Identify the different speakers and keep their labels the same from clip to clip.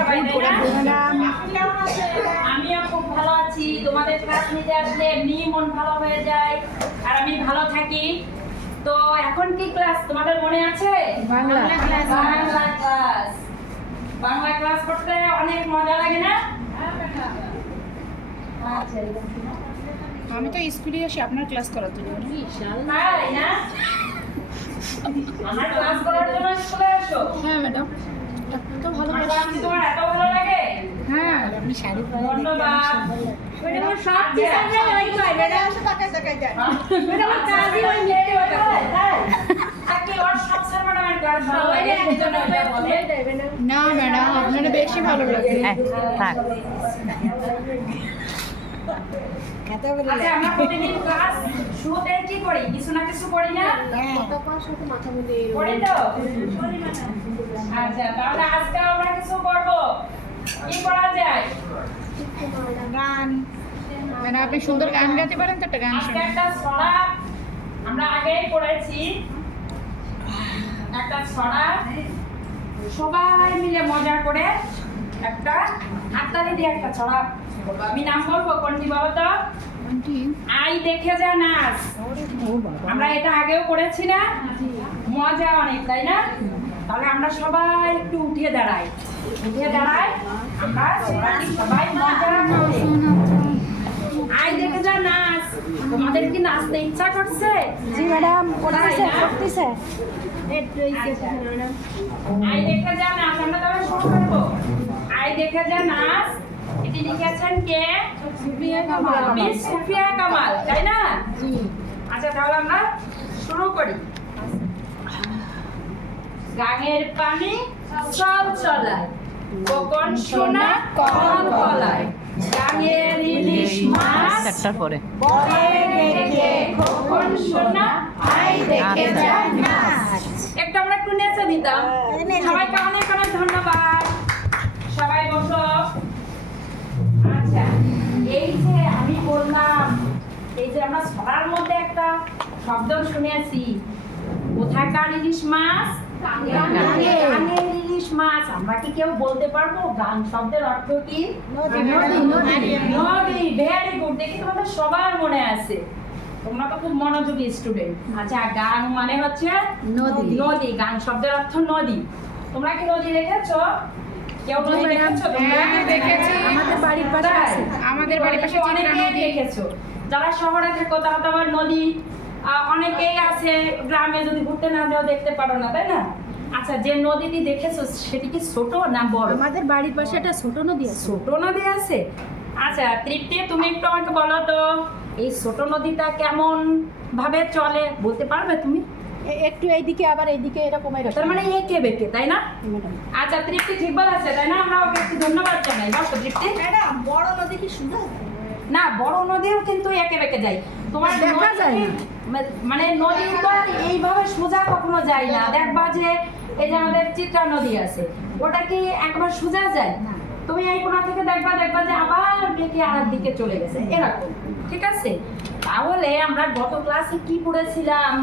Speaker 1: সবাই আমিও খুব ভালো আছি। তোমাদের ক্লাস নিতে আসলে এমনি মন ভালো হয়ে যায় আর আমি ভালো থাকি। তো এখন কি ক্লাস তোমাদের মনে আছে?
Speaker 2: বাংলা
Speaker 1: বাংলা ক্লাস বাংলা ক্লাস করতে অনেক মজা লাগে না? আচ্ছা
Speaker 2: আমি তো স্কুলে আসি আপনার ক্লাস করার জন্য।
Speaker 1: আমার ক্লাস করার জন্য স্কুলে আসো?
Speaker 2: হ্যাঁ ম্যাডাম ভালো
Speaker 1: আমার তোমার এত ভালো লাগে?
Speaker 2: হ্যাঁ আপনি শাড়ি পরে
Speaker 1: ধন্যবাদ।
Speaker 3: ম্যাডাম সব টিচাররাই ওই কয় ম্যাডাম শুধু টাকা টাকা দেয়। ম্যাডাম কাজই ওই মেয়ে
Speaker 1: তাকে ওর সব সামান্য ক্লাস ভালো লাগে। এই জন্য এটা বলে।
Speaker 2: না ম্যাডাম আপনার বেশি ভালো লাগে।
Speaker 4: হ্যাঁ। থাক।
Speaker 1: আচ্ছা আমরা প্রতিদিন ক্লাস শুরুতে কি করি? কিছু না কিছু করি না? করি তো? আচ্ছা তাহলে আজকে আমরা কিছু করব। কি করা যায়?
Speaker 2: গান। ম্যাডাম আপনি সুন্দর গান গাইতে পারেন তো একটা গান
Speaker 1: একটা ছড়া আমরা আগেই পড়েছি। একটা ছড়া। সবাই মিলে মজা করে একটা হাততালি দিয়ে একটা ছড়া আমি নাম বলব? কোনটি বাবা তো? আই দেখে যা নাচ। আমরা এটা আগেও করেছি না? মজা অনেক তাই না? তাহলে আমরা সবাই একটু উঠিয়ে দাঁড়াই। উঠিয়ে দাঁড়াই। আমরা সবাই মজা করে। আই দেখে যা নাচ। তোমাদের কি নাচতে ইচ্ছা করছে?
Speaker 3: জি ম্যাডাম
Speaker 1: করতেছে,
Speaker 3: করতেছে।
Speaker 1: আই দেখে যা নাচ। আমরা তাহলে শুরু করব? আই দেখে যা এটি লিখেছেন কে? মিস সুফিয়া কামাল তাই না? আচ্ছা তাহলে আমরা শুরু করি। গাঙের পানি সব চলায় কখন সোনা কখন কলায় গাঙের ইলিশ মাছ
Speaker 4: পরে।
Speaker 1: দেখে কখন সোনা আই দেখে
Speaker 4: আচ্ছা।
Speaker 1: যা নাচ একটু আমরা একটু নেচে দিতাম সবাইকে অনেক অনেক ধন্যবাদ। সবাই বসো। আচ্ছা এই যে আমি বললাম এই যে আমরা সবার মধ্যে একটা শব্দ শুনেছি। কোথাকার ইলিশ মাছ? গানের ইলিশ। মাছ। আমরা কি কেউ বলতে পারব? গান শব্দের অর্থ কি? নদী ভেরি গুড দেখি তোমাদের সবার মনে আছে। তোমরা তো খুব মনোযোগী স্টুডেন্ট আচ্ছা গান মানে হচ্ছে নদী। নদী। গান শব্দের অর্থ নদী। তোমরা কি নদী দেখেছ?
Speaker 2: হ্যাঁ।
Speaker 1: আমাদের বাড়ির পাশে আছে।
Speaker 2: আমাদের বাড়ির পাশে চিত্রা নদী।
Speaker 1: দেখেছ। যারা শহরে থাকো তারা তো আবার নদী অনেকেই আছে গ্রামে যদি ঘুরতে না যাও দেখতে পারো না তাই না? আচ্ছা যে নদীটি দেখেছ সেটি কি ছোট না বড়?
Speaker 3: আমাদের বাড়ির পাশে একটা ছোট নদী আছে।
Speaker 1: ছোট নদী আছে? আচ্ছা তৃপ্তি তুমি একটু আমাকে বলো তো এই ছোট নদীটা কেমন ভাবে চলে? বলতে পারবে তুমি?
Speaker 3: একটু এইদিকে আবার এইদিকে এরকম এরকম।
Speaker 1: তার মানে একে বেঁকে তাই না? আচ্ছা তৃপ্তি ঠিক বলেছে তাই না? আমরা ওকে একটু ধন্যবাদ জানাই। বসো তৃপ্তি।
Speaker 3: ম্যাডাম বড় নদী কি সুন্দর?
Speaker 1: না বড় নদীও কিন্তু একে বেঁকে যায়। তোমার
Speaker 3: দেখা যায়
Speaker 1: মানে নদী তো আর এইভাবে সোজা কখনো যায় না। দেখবা যে এই যে আমাদের চিত্রা নদী আছে ওটা কি একবার সোজা যায়?
Speaker 3: না।
Speaker 1: তুমি এই কোনা থেকে দেখবা দেখবা যে আবার বেঁকে আর দিকে চলে গেছে এরকম। ঠিক আছে? তাহলে আমরা গত ক্লাসে কি পড়েছিলাম?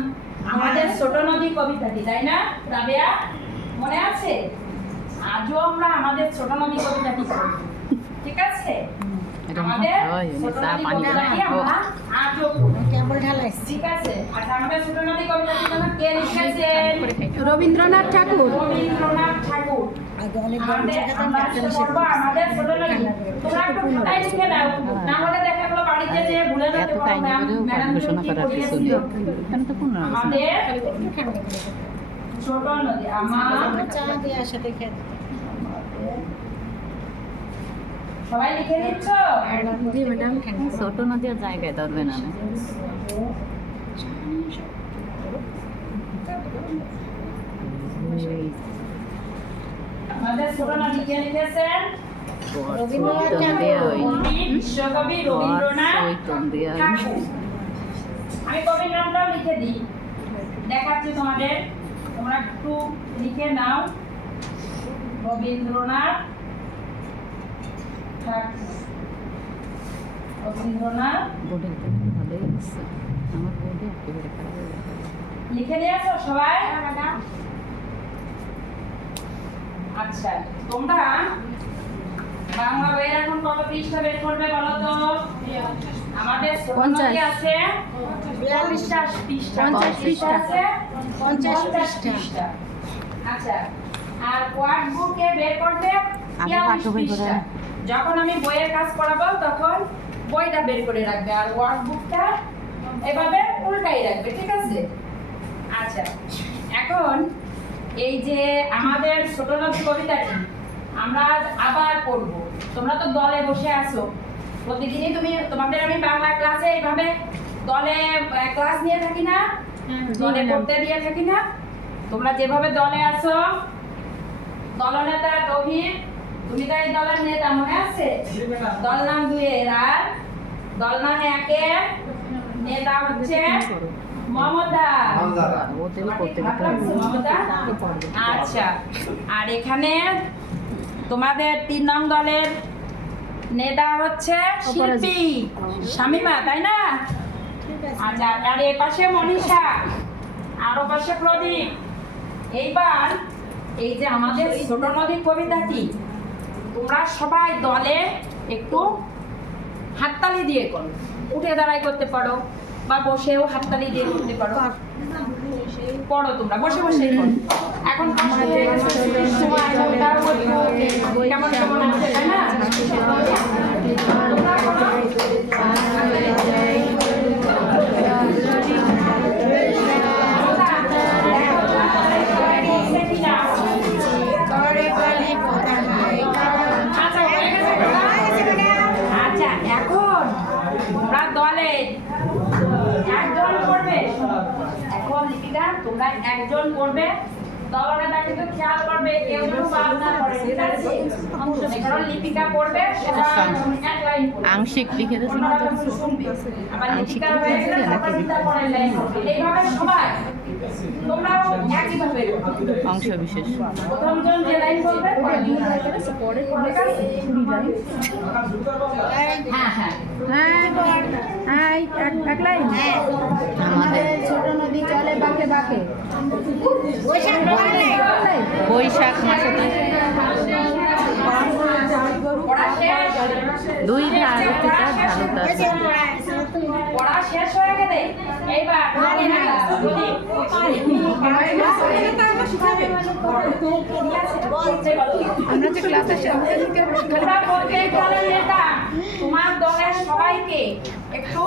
Speaker 1: আমাদের ছোট নদী কবিতাটি তাই না? রাবেয়া মনে আছে? আজও আমরা আমাদের ছোট নদী কবিতাটি ঠিক আছে? আমাদের ছোট নদী কবিতাটি আমরা আজও পড়ব
Speaker 3: কেবল ঢালাইছি
Speaker 1: ঠিক আছে? আচ্ছা আমাদের ছোট নদী কবিতাটি যেন কে লিখেছেন?
Speaker 3: রবীন্দ্রনাথ ঠাকুর।
Speaker 1: রবীন্দ্রনাথ ঠাকুর। আমাদের আমরা আজকে পড়ব আমাদের ছোট নদী। তোমরা একটু লিখে নাও না হলে দেখা গেলো বাড়িতে যে ভুলে যেতে
Speaker 4: এত কাহিনী করেও
Speaker 1: ম্যাডাম
Speaker 4: করার কিছু নেই। এখানে তো কোনো
Speaker 1: ছোট নদী আমার
Speaker 3: চা দিয়ে সাথে খেতে
Speaker 1: সবাই লিখে নিচ্ছ
Speaker 3: জি ম্যাডাম
Speaker 4: ছোট নদীর জায়গায় ধরবে না না।
Speaker 1: আমাদের ছোট নদী কে লিখেছেন?
Speaker 3: রবীন্দ্রনাথ
Speaker 1: আমি কবির নামটাও লিখে দিই দেখাচ্ছি তোমাদের তোমরা একটু লিখে নাও রবীন্দ্রনাথ। লিখে দিয়েছ সবাই আচ্ছা তোমরা বাংলা বইয়ের এখন কত পৃষ্ঠা বের করবে বলো তো? আমাদের
Speaker 4: পঞ্চাশ।
Speaker 1: আছে পঞ্চাশ পৃষ্ঠা।
Speaker 4: পঞ্চাশ পৃষ্ঠা।
Speaker 1: আছে?
Speaker 3: পঞ্চাশ
Speaker 1: পৃষ্ঠা। আচ্ছা আর বুকে বের করবে। যখন আমি বইয়ের কাজ করাবো তখন বইটা বের করে রাখবে আর ওয়ার্ড বুকটা এভাবে উল্টাই রাখবে ঠিক আছে? আচ্ছা এখন এই যে আমাদের ছোট নদী কবিতাটি আমরা আজ আবার পড়ব। তোমরা তো দলে বসে আছো। প্রতিদিনই তুমি তোমাদের আমি বাংলা ক্লাসে এইভাবে দলে ক্লাস নিয়ে থাকি না? দলে পড়তে দিয়ে থাকি না? তোমরা যেভাবে দলে আছো দলনেতা গভীর তুমি তো এই দলের নেতা মনে আছে? দল নাম দুয়ের আর দল নাম একের নেতা হচ্ছে মমতা? আচ্ছা আর এখানে তোমাদের তিন নং দলের নেতা হচ্ছে শিল্পী শামিমা তাই না? আচ্ছা আর এ পাশে মনীষা আর পাশে প্রদীপ। এইবার এই যে আমাদের ছোট নদী কবিতাটি তোমরা সবাই দলে একটু হাততালি দিয়ে করো। উঠে দাঁড়াই করতে পারো বা বসেও হাততালি দিয়ে করতে পারো। পড়ো তোমরা বসে বসে পড়ো এখন কষ্ট হয়ে গেছে সময় তার মধ্যে কেমন কেমন আছে তাই না তোমরা পড়ো। আচ্ছা, হয়ে গেছে তোমরা? আচ্ছা এখন তোমরা দলে একজন করবে এখন লিপিকা তোমরা একজন করবে দলনেতা কিন্তু খেয়াল করবে কেউ যেন বাদ না করে ঠিক আছে কারণ লিপিকা এক লাইন
Speaker 4: আংশিক লিখে দিয়েছে না।
Speaker 1: আবার লিপিকা হয়ে গেলে লাইন। এইভাবে সবাই তোমরাও একইভাবে
Speaker 4: অংশ বিশেষ
Speaker 1: প্রথম যে লাইন বলবে পরের জন লাইন করবে। ঠিক আছে? হ্যাঁ হ্যাঁ
Speaker 4: আমাদের
Speaker 2: ছোট নদী চলে বাঁকে বাঁকে
Speaker 4: বৈশাখ মাসে তো
Speaker 1: পড়া শেষ
Speaker 4: দুই ধার ভালো ঢালুতা
Speaker 1: পড়া শেষ হয়ে গেলে এইবার
Speaker 2: আমরা যে ক্লাসে
Speaker 1: তোমরা দলের সবাইকে একটু।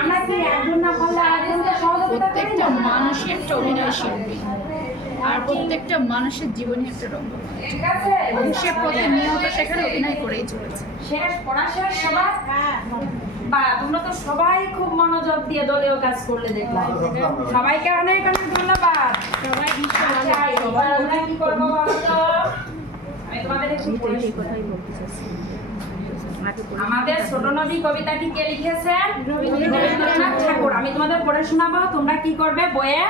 Speaker 1: আমরা কি একজন না পারলে আরেকজনকে সহযোগিতা
Speaker 2: প্রত্যেকটা একটা অভিনয় শিল্পী। আর প্রত্যেকটা মানুষের জীবনে একটা প্রতিনিয়ত সেখানে অভিনয় করেই চলেছে।
Speaker 1: শেষ পড়া শেষ সবার বা তোমরা তো সবাই খুব মনোযোগ দিয়ে দলীয় কাজ করলে দেখলাম। সবাইকে অনেক অনেক ধন্যবাদ। আচ্ছা, এবার আমরা কি করব আমি তোমাদের একটু। আমাদের ছোট নদী কবিতাটি কে লিখেছেন? রবীন্দ্রনাথ ঠাকুর। আমি তোমাদের পড়ে শোনাবো তোমরা কি করবে বইয়ে?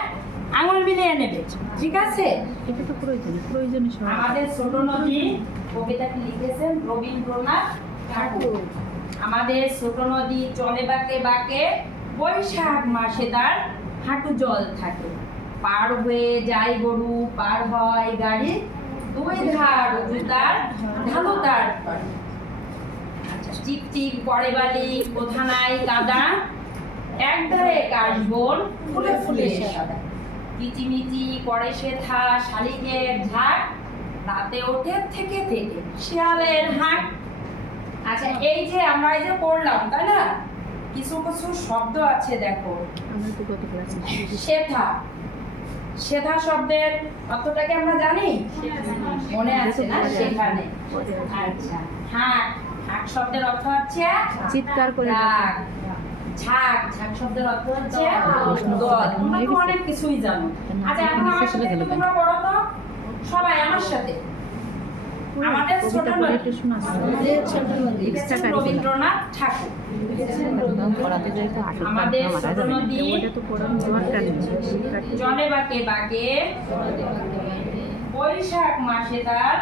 Speaker 1: আঙুল মিলিয়ে নেবে। ঠিক আছে?
Speaker 4: এটা তো প্রয়োজন প্রয়োজনীয় সময়
Speaker 1: আমাদের ছোট নদী কবিতাটি লিখেছেন রবীন্দ্রনাথ ঠাকুর। আমাদের ছোট নদী চলে বাঁকে বাঁকে বৈশাখ মাসে তার হাঁটু জল থাকে। পার হয়ে যায় গরু পার হয় গাড়ি দুই ধার তার ঢালু তার পার। আচ্ছা, টিক বালি কোথা নাই কাদা। একধারে কাশবন ফুলে ফুলে সাদা। কিচিমিচি করে শেথা শালিকের ঝাঁক রাতে ওঠে থেকে থেকে শিয়ালের হাঁক আচ্ছা এই যে আমরা এই যে পড়লাম তাই না? কিছু কিছু শব্দ আছে দেখো। শেথা। শেথা শব্দের অর্থটাকে আমরা জানি? মনে আছে না? সেখানে আচ্ছা হাঁক হাঁক শব্দের অর্থ হচ্ছে
Speaker 4: চিৎকার করে
Speaker 1: ঝাঁক ঝাঁক শব্দের অর্থ হচ্ছে দল। তোমরা তো অনেক কিছুই জানো। আচ্ছা এখন আমার সাথে তোমরা পড়ো তো? সবাই আমার সাথে। আমাদের ছোট রবীন্দ্রনাথ ঠাকুর। আমাদের ছোট নদী। জলে বাকে বাকে বৈশাখ মাসে তার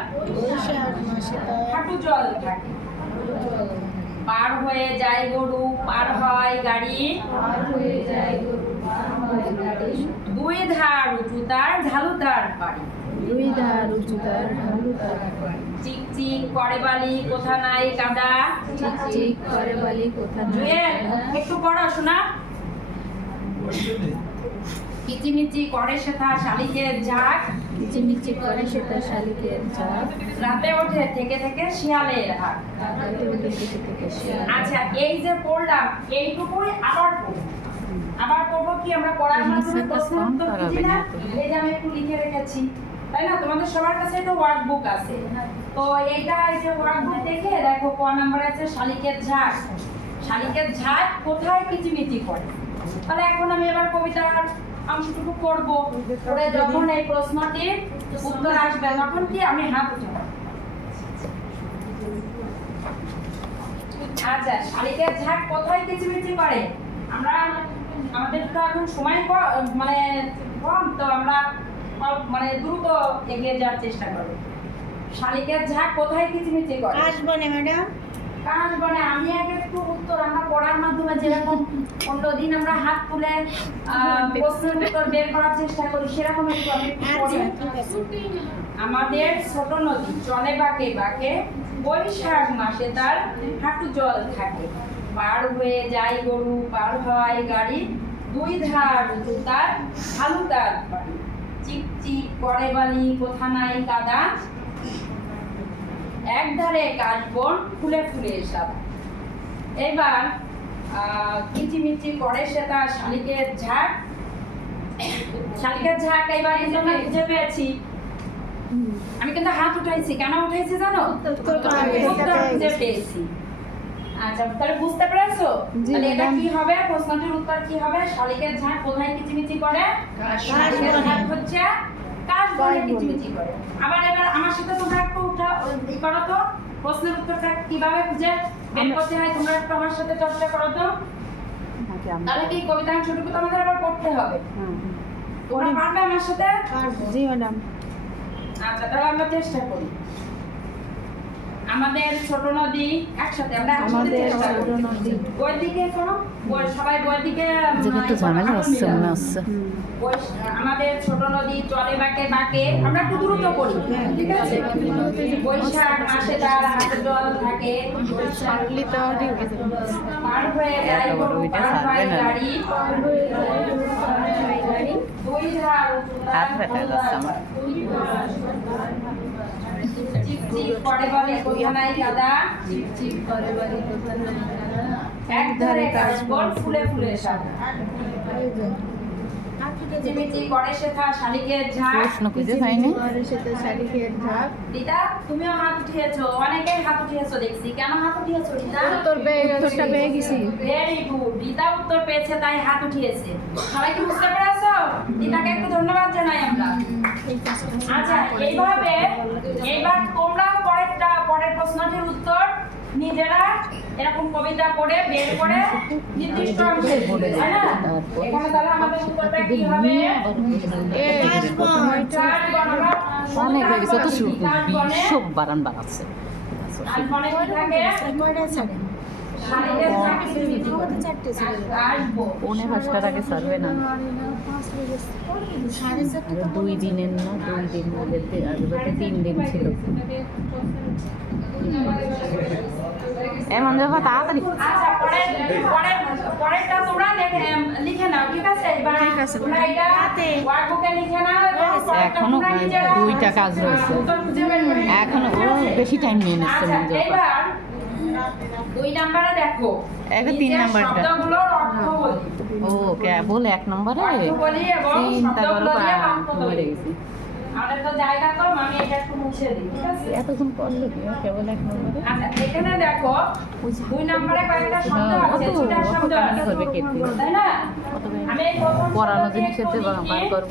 Speaker 1: হাঁটু জল থাকে। পার হয়ে যায় গরু পার হয় গাড়ি। দুই ধার উঁচু তার ঝালু তার বাড়ি।
Speaker 4: দুই ধার উঁচু তার ঢালু তার
Speaker 1: চিক চিক করে বালি কোথা নাই কাদা।
Speaker 4: চিক চিক করে বালি কোথা
Speaker 1: জুয়েল একটু পড়ো শোনা। কিচিমিচি করে সেথা শালিকের ঝাঁক
Speaker 4: কিচিমিচি করে সেটা শালিকের চাপ
Speaker 1: রাতে ওঠে থেকে থেকে শিয়ালের হাট।
Speaker 4: রাতে উঠে থেকে থেকে শিয়াল
Speaker 1: আচ্ছা এই যে পড়লাম এইটুকুই আবার পড়ব। আবার পড়ব কি আমরা পড়ার মাধ্যমে প্রশ্ন বুঝি না? এই যে আমি একটু লিখে রেখেছি। তাই না? তোমাদের সবার কাছে তো ওয়ার্কবুক আছে। তো এইটা এই যে ওয়ার্কবুক দেখে দেখো ক নাম্বার আছে? শালিকের ঝাঁক। শালিকের ঝাঁক কোথায় কিচিমিচি করে? তাহলে এখন আমি এবার কবিতার অংশটুকু পড়ব পড়ে যখন এই প্রশ্নটির উত্তর আসবে, তখন কি আমি হাত উঠাবো আচ্ছা শালিকের ঝাঁক কোথায় কিচিমিচি করে আমরা, আমাদের তো এখন সময় মানে কম, তো আমরা মানে দ্রুত এগিয়ে যাওয়ার চেষ্টা করব। শালিকের ঝাঁক কোথায় কিচিমিচি করে
Speaker 3: আসব না, ম্যাডাম।
Speaker 1: কাজ মানে আমি আগে একটু উত্তর আমরা পড়ার মাধ্যমে যেরকম অন্যদিন আমরা হাত তুলে প্রশ্নের উত্তর বের করার চেষ্টা করি সেরকম একটু আমি
Speaker 3: আছে
Speaker 1: আমাদের ছোট নদী চলে বাঁকে বাঁকে বৈশাখ মাসে তার হাঁটু জল থাকে। পার হয়ে যায় গরু পার হয় গাড়ি দুই ধার তার ঢালু তার বাড়ি। চিক চিক করে বালি কোথা নাই কাদা এক ধারে কাশবন ফুলে ফুলে সাদা এবার কিচিমিচি করে সে তার শালিকের ঝাঁক শালিকের ঝাঁক এবার পেয়েছি। আমি কিন্তু হাত উঠাইছি। কেন উঠাইছি জানো? পেয়েছি। আচ্ছা তাহলে বুঝতে পেরেছ? তাহলে এটা কি হবে? প্রশ্নটির উত্তর কি হবে? শালিকের ঝাঁক কোথায় কিচিমিচি করে? হচ্ছে বনে
Speaker 3: কাশবনে।
Speaker 1: কিচিমিচি করে? আবার এবার আমার সাথে তোমরা একটু উঠা ই করো তো। প্রশ্নের উত্তরটা কীভাবে খুঁজে বের করতে হয় তোমরা একটু আমার সাথে চর্চা করো তো। তাহলে কি কবিতা অংশটুকু তোমাদের আবার পড়তে হবে? তোমরা পারবে আমার সাথে?
Speaker 2: জি ম্যাডাম।
Speaker 1: আচ্ছা তাহলে আমরা চেষ্টা করি। আমাদের ছোট নদী একসাথে আমরা
Speaker 4: আমাদের ছোট নদী।
Speaker 1: বই দিকে কোনো সবাই বই দিকে
Speaker 4: যেটা ঝামেলা হচ্ছে মনে হচ্ছে।
Speaker 1: আমাদের ছোট নদী চলে বাঁকে বাঁকে আমরা একটু দ্রুত পড়ি ঠিক আছে। বৈশাখ মাসে তার হাতে জল থাকে পার হয়ে যায় গরু, পার হয়। গাড়ি। দুই ধার
Speaker 4: হাত ব্যথা যাচ্ছে আমার।
Speaker 1: শালিকের ঝাঁক। রিতা তুমিও হাত উঠিয়েছো অনেকেই হাত উঠিয়েছো দেখছি। কেন হাত উঠিয়েছো রিতা
Speaker 2: উত্তর পেয়ে উত্তরটা পেয়ে গেছি।
Speaker 1: ভেরি গুড রিতা উত্তর পেয়েছে তাই হাত উঠিয়েছে। সবাই কি বুঝতে পেরেছ? রিতাকে একটু ধন্যবাদ জানাই আমরা। আচ্ছা এইভাবে এইবার প্রশ্নটির উত্তর নিজেরা এরকম কবিতা পড়ে বের করে নির্দিষ্ট অংশে। তাই না? এখানে তাহলে আমাদের উত্তরটা কি হবে?
Speaker 4: অনেক হয়ে গেছে তো শুরু বারান বাড়াচ্ছে পৌনে পাঁচটার আগে ছাড়বে না। দুই দিনের না দুই দিন আগের আগে তিন দিন ছিল। এমন যখন তাড়াতাড়ি।
Speaker 1: আচ্ছা এখনও
Speaker 4: দুইটা কাজ রয়েছে। এখনও ও বেশি টাইম নিয়ে নিচ্ছে
Speaker 1: আচ্ছা
Speaker 4: মঞ্জু আপা।
Speaker 1: এবার দুই নাম্বারে দেখো।
Speaker 4: এটা তিন নাম্বারটা।
Speaker 1: শব্দগুলোর অর্থ বলি।
Speaker 4: ও কেবল এক নম্বরে?
Speaker 1: অর্থ বলি এবং শব্দগুলো দিয়ে বাক্য তৈরি
Speaker 4: গেছি।
Speaker 1: তো জায়গা কম আমি এটা একটু মুছে দিই ঠিক আছে?
Speaker 4: এতক্ষণ করল কি কেবল এক নম্বরে?
Speaker 1: আচ্ছা এখানে দেখো দুই নম্বরে কয়েকটা শব্দ আছে শব্দ আছে। তাই না? আমি প্রথম
Speaker 4: পড়ানো জিনিসের বার করব।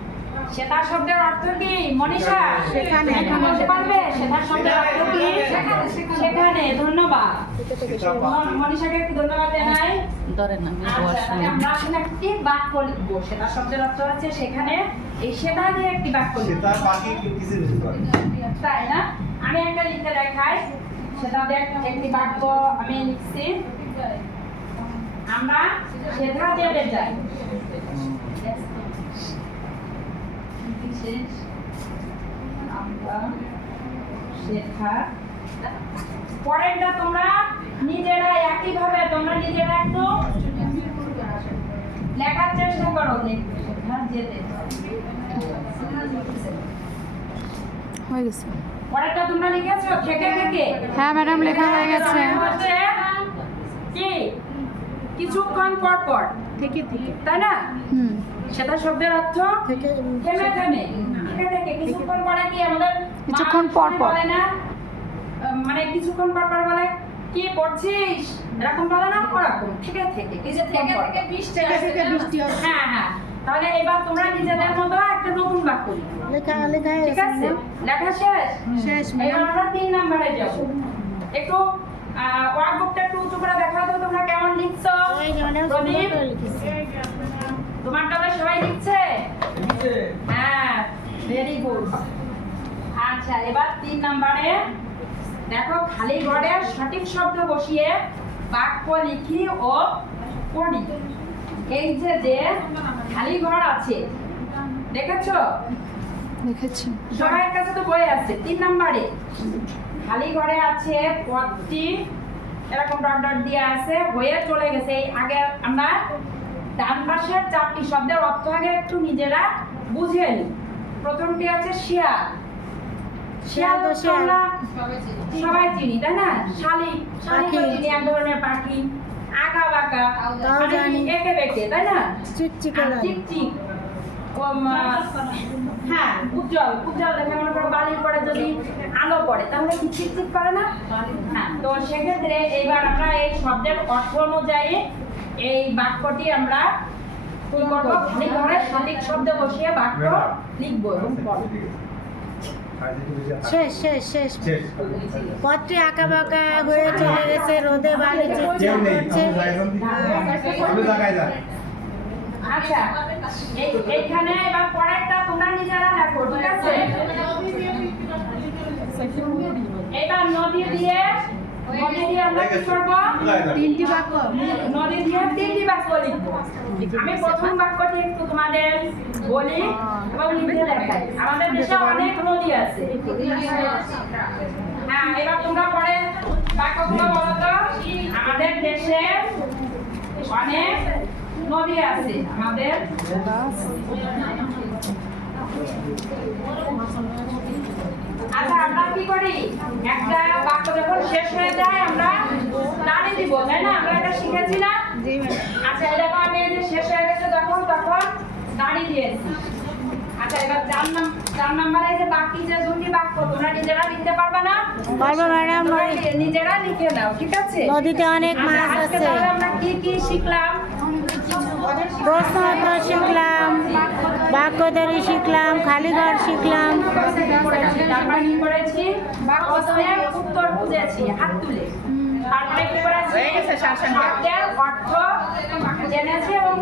Speaker 1: সেটা শব্দের অর্থ কি মনীষা?
Speaker 2: সেখানে।
Speaker 1: এখন বলতে পারবে সেটা শব্দের অর্থ কি? সেখানে ধন্যবাদ। মনীষাকে একটু ধন্যবাদ জানাই।
Speaker 4: ধরেন আমি
Speaker 1: আচ্ছা, আমরা আসলে একটি বাক্য লিখব। সেটা শব্দের অর্থ হচ্ছে সেখানে। এই সেটা দিয়ে একটি বাক্য তাই না? আমি একটা লিখতে দেখাই। সেটা দিয়ে একটি বাক্য আমি লিখছি। আমরা সেটা যেতে চাই আমরা শেখা পরেরটা তোমরা নিজেরা একইভাবে তোমরা নিজেরা একটু লেখার চেষ্টা করো দেখবে শেখা যেতে।
Speaker 2: হয়ে গেছে।
Speaker 1: পরেরটা তোমরা লিখেছো? থেকে থেকে
Speaker 2: হ্যাঁ ম্যাডাম লেখা হয়ে গেছে।
Speaker 1: কি? কিছুক্ষণ পর পর।
Speaker 2: থেকে থেকে।
Speaker 1: তাই না?
Speaker 2: হুম।
Speaker 1: সেটা শব্দের অর্থ থেমে থেমে। থেকে কিছুক্ষণ পরে কি আমাদের
Speaker 2: কিছুক্ষণ পর পর।
Speaker 1: বলে না? মানে কিছুক্ষণ পর পর বলে কি পড়ছিস? এরকম বলে না? ওরকম। থেকে থেকে কিছু থেকে থেকে বৃষ্টি
Speaker 2: থেকে বৃষ্টি।
Speaker 1: হ্যাঁ হ্যাঁ। তাহলে এবার তোমরা নিজেদের মতো একটা নতুন বাক্য লিখো।
Speaker 2: লেখা
Speaker 1: ঠিক আছে? লেখা শেষ?
Speaker 2: শেষ
Speaker 1: এবার আমরা তিন নম্বরে যাব। একটু ওয়ার্কবুকটা একটু উঁচু করে দেখাও তো তোমরা কেমন লিখছো। প্রদীপ? তোমার তবে সবাই লিখছে হ্যাঁ ভেরি গুড আচ্ছা এবার তিন নম্বরে। দেখো খালি ঘরে সঠিক শব্দ বসিয়ে বাক্য লিখি ও পড়ি। এই যে যে খালি ঘর আছে দেখেছ?
Speaker 2: লিখেছি
Speaker 1: সবার কাছে তো বই আছে। তিন নম্বরে খালি ঘরে আছে পদটি এরকম ডট ডট দিয়ে আছে হয়ে চলে গেছে। এই আগে আমরা ডান পাশের চারটি শব্দের অর্থ আগে একটু নিজেরা বুঝে নিই প্রথমটি আছে শিয়াল। শিয়াল
Speaker 2: তো
Speaker 1: আমরা সবাই চিনি। তাই না? শালিক। শালিক চিনি এক ধরনের পাখি। আঁকা বাঁকা। মানে। এঁকে তাই না?
Speaker 2: চিকচিকে
Speaker 1: হ্যাঁ উজ্জ্বল উজ্জ্বল দেখে মনে করো বালির পরে যদি আলো পড়ে তাহলে কি চিকচিক করে না? হ্যাঁ তো সেক্ষেত্রে এইবার আমরা এই শব্দের অর্থ অনুযায়ী এই বাক্যটি আমরা কি করব ঘরে সঠিক শব্দ বসিয়ে বাক্য লিখব এবং পড়ব।
Speaker 2: শেষ শেষ শেষ। পথটি আঁকা বাঁকা হয়ে চলে গেছে রোদে বালি
Speaker 5: কেউ
Speaker 2: করছে
Speaker 1: আচ্ছা এই এইখানে এবার পরেরটা তোমরা নিজেরা দেখো ঠিক আছে এবার নদী দিয়ে নদী দিয়ে
Speaker 2: বাক্য
Speaker 1: নদী দিয়ে তিনটি বাক্য। লিখব। আমি প্রথম বাক্যটি একটু তোমাদের বলি এবং লিখে দেখাই আমাদের দেশে অনেক নদী আছে। হ্যাঁ এবার তোমরা পরে বাক্যগুলো বলো তো। আমাদের দেশে অনেক নদী আছে। আমাদের আচ্ছা আমরা কি করি? একটা বাক্য যখন শেষ হয়ে যায় আমরা দাঁড়িয়ে দিব তাই না? আমরা এটা শিখেছি না? আচ্ছা এরকম আমি যে শেষ হয়ে গেছে যখন তখন দাঁড়িয়ে দিয়েছি আচ্ছা এবার চার নাম চার নাম্বারে যে বাকি যে দুটি বাক্য তোমরা নিজেরা লিখতে পারবে না?
Speaker 2: পারব ম্যাডাম
Speaker 1: নিজেরা লিখে নাও ঠিক আছে?
Speaker 2: নদীতে অনেক
Speaker 1: আচ্ছা,
Speaker 2: মাছ আছে।
Speaker 1: আমরা কি কি শিখলাম?
Speaker 2: প্রশ্ন উত্তর শিখলাম বাক্য তৈরি শিখলাম খালি ঘর শিখলাম
Speaker 1: উত্তর বুঝেছি হাত তুলে অর্থ জেনেছি এবং